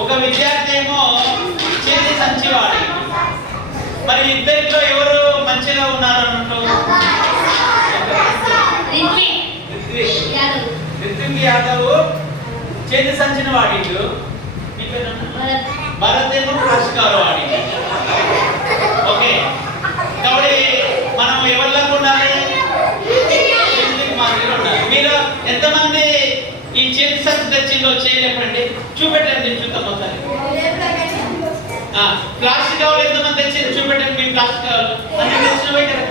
ఒక విద్యార్థి ఏమో చేతి సంచి వాడి. మరి ఇద్దరిలో ఎవరు మంచిగా ఉన్నారు అన్నట్టు? రిత్విక్ యాదవ్ చేతి సంచిన వాడిండు, భరత్ ఏమో పురస్కారం వాడిండు. ఓకే, కాబట్టి మనం ఎవరిలాగా ఉండాలి? మాదిరిగా ఉండాలి. మీరు ఎంతమంది ఈ చేతి సంచి తెచ్చిందో చేయలేపండి, చూపెట్టండి చూద్దాం ఒకసారి. ప్లాస్టిక్ కవర్లు ఎంతమంది తెచ్చింది చూపెట్టండి. మీ ప్లాస్టిక్ కవర్లు అన్ని తెచ్చినవే కదా.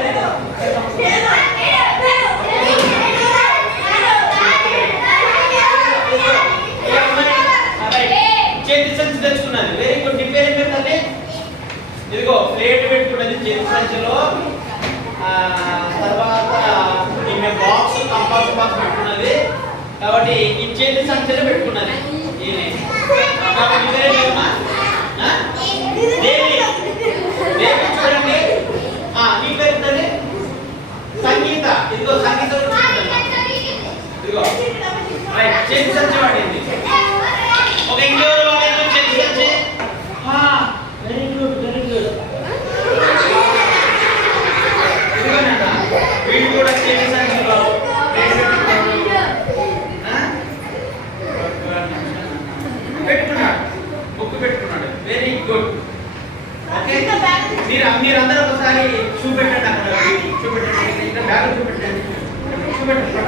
చేతి సంచి తెచ్చుకున్నది, వెరీ గుడ్. నీ పేరు ఏం పెట్టాలి? ఇదిగో ప్లేట్ పెట్టుకున్నది చేతి సంచిలో. తర్వాత ఈమె బాక్స్ కంపాస్ బాక్స్ పెట్టుకున్నది, కాబట్టి ఈ చేతి సంచిలో పెట్టుకున్నది ఈమె. కాబట్టి పేరేమా దేవి. దేవి చూడండి. నీ పేరు ఏంటండి? సంగీత. ఇదిగో సంగీత ఇదిగో చేతి సంచి వాడింది. ఒక ఇంకెవరు వాడేదో చేతి సంచి. Very good, very good. వీళ్ళు కూడా చేతి సంచిలో పెట్టుకున్నాడు, బుక్ పెట్టుకున్నాడు. Very good. ఓకే, మీరందరూ ఒకసారి చూపెట్టండి. అక్కడ చూపెట్టండి, బ్యాగ్ చూపెట్టండి, చూపెట్టండి.